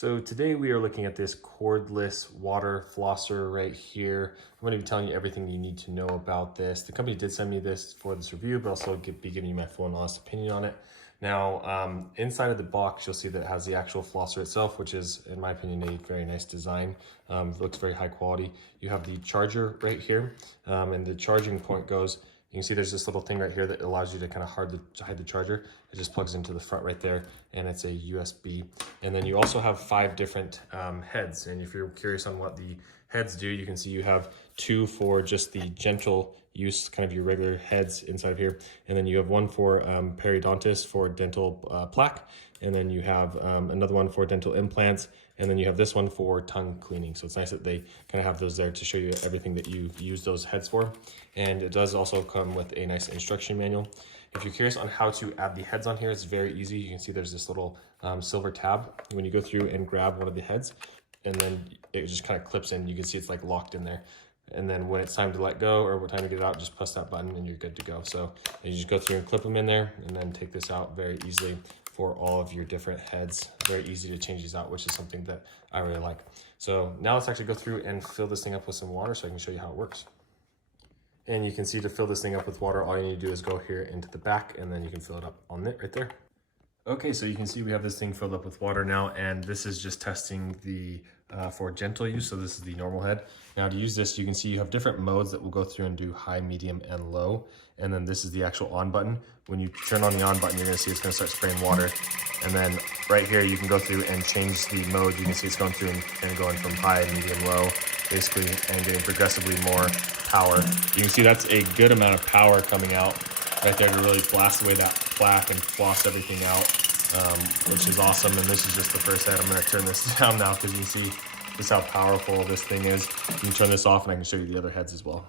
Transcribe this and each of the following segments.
So today we are looking at this cordless water flosser right here. I'm going to be telling you everything you need to know about this. The company did send me this for this review, but also be giving you my full and honest opinion on it. Now, inside of the box, you'll see that it has the actual flosser itself, which is, in my opinion, a very nice design. It looks very high quality. You have the charger right here, and the charging point goes, you can see there's this little thing right here that allows you to kind of hide the charger. It just plugs into the front right there, and it's a USB. And then you also have 5 different heads. And if you're curious on what the heads do, you can see you have 2 for just the gentle use, kind of your regular heads inside of here. And then you have 1 for periodontist for dental plaque. And then you have another one for dental implants. And then you have this one for tongue cleaning. So it's nice that they kind of have those there to show you everything that you use those heads for. And it does also come with a nice instruction manual. If you're curious on how to add the heads on here, it's very easy. You can see there's this little silver tab. When you go through and grab one of the heads, and then it just kind of clips in, you can see it's like locked in there. And then when it's time to let go or time to get it out, just press that button and you're good to go. So you just go through and clip them in there and then take this out very easily for all of your different heads. Very easy to change these out, which is something that I really like. So now let's actually go through and fill this thing up with some water so I can show you how it works. And you can see to fill this thing up with water, all you need to do is go here into the back and then you can fill it up on it right there. Okay, so you can see we have this thing filled up with water now, and this is just testing the for gentle use. So this is the normal head. Now to use this, you can see you have different modes that will go through and do high, medium, and low. And then this is the actual on button. When you turn on the on button, you're gonna see it's gonna start spraying water. And then right here, you can go through and change the mode. You can see it's going through and going from high, medium, low, basically, and getting progressively more power. You can see that's a good amount of power coming out right there to really blast away that plaque and floss everything out, which is awesome. And this is just the first head. I'm gonna turn this down now because you can see just how powerful this thing is. You can turn this off and I can show you the other heads as well.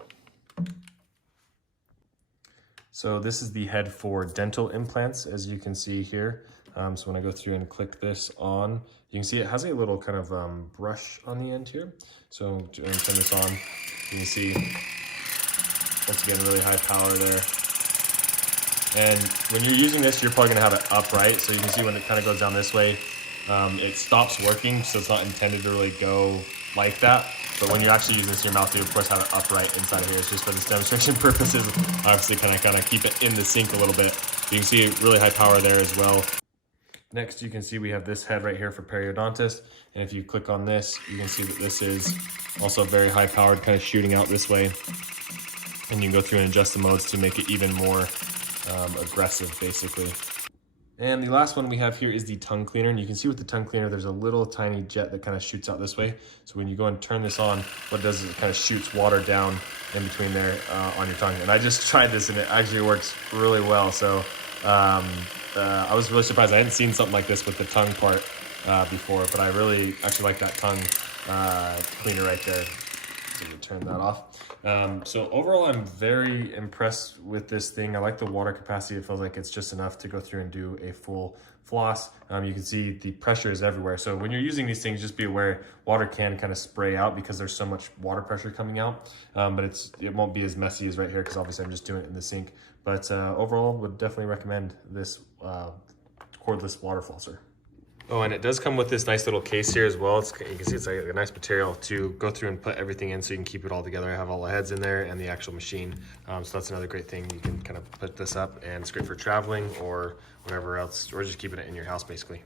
So this is the head for dental implants, as you can see here. So when I go through and click this on, you can see it has a little kind of brush on the end here. So to turn this on, you can see, once again, really high power there. And when you're using this, you're probably gonna have it upright. So you can see when it kind of goes down this way, it stops working. So it's not intended to really go like that. But when you're actually using this in your mouth, you of course have it upright inside of here. It's just for this demonstration purposes. Obviously kind of keep it in the sink a little bit. You can see really high power there as well. Next, you can see we have this head right here for periodontist. And if you click on this, you can see that this is also very high powered, kind of shooting out this way. And you can go through and adjust the modes to make it even more aggressive, basically. And the last one we have here is the tongue cleaner. And you can see with the tongue cleaner, there's a little tiny jet that kind of shoots out this way. So when you go and turn this on, what it does is it kind of shoots water down in between there on your tongue. And I just tried this and it actually works really well. So I was really surprised. I hadn't seen something like this with the tongue part before, but I really actually like that tongue cleaner right there. So we turn that off. So overall, I'm very impressed with this thing. I like the water capacity. It feels like it's just enough to go through and do a full floss. You can see the pressure is everywhere. So when you're using these things, just be aware water can kind of spray out because there's so much water pressure coming out. But it won't be as messy as right here because obviously I'm just doing it in the sink. But overall, would definitely recommend this cordless water flosser. Oh, and it does come with this nice little case here as well. You can see it's like a nice material to go through and put everything in so you can keep it all together. I have all the heads in there and the actual machine. So that's another great thing. You can kind of put this up and it's great for traveling or whatever else, or just keeping it in your house basically.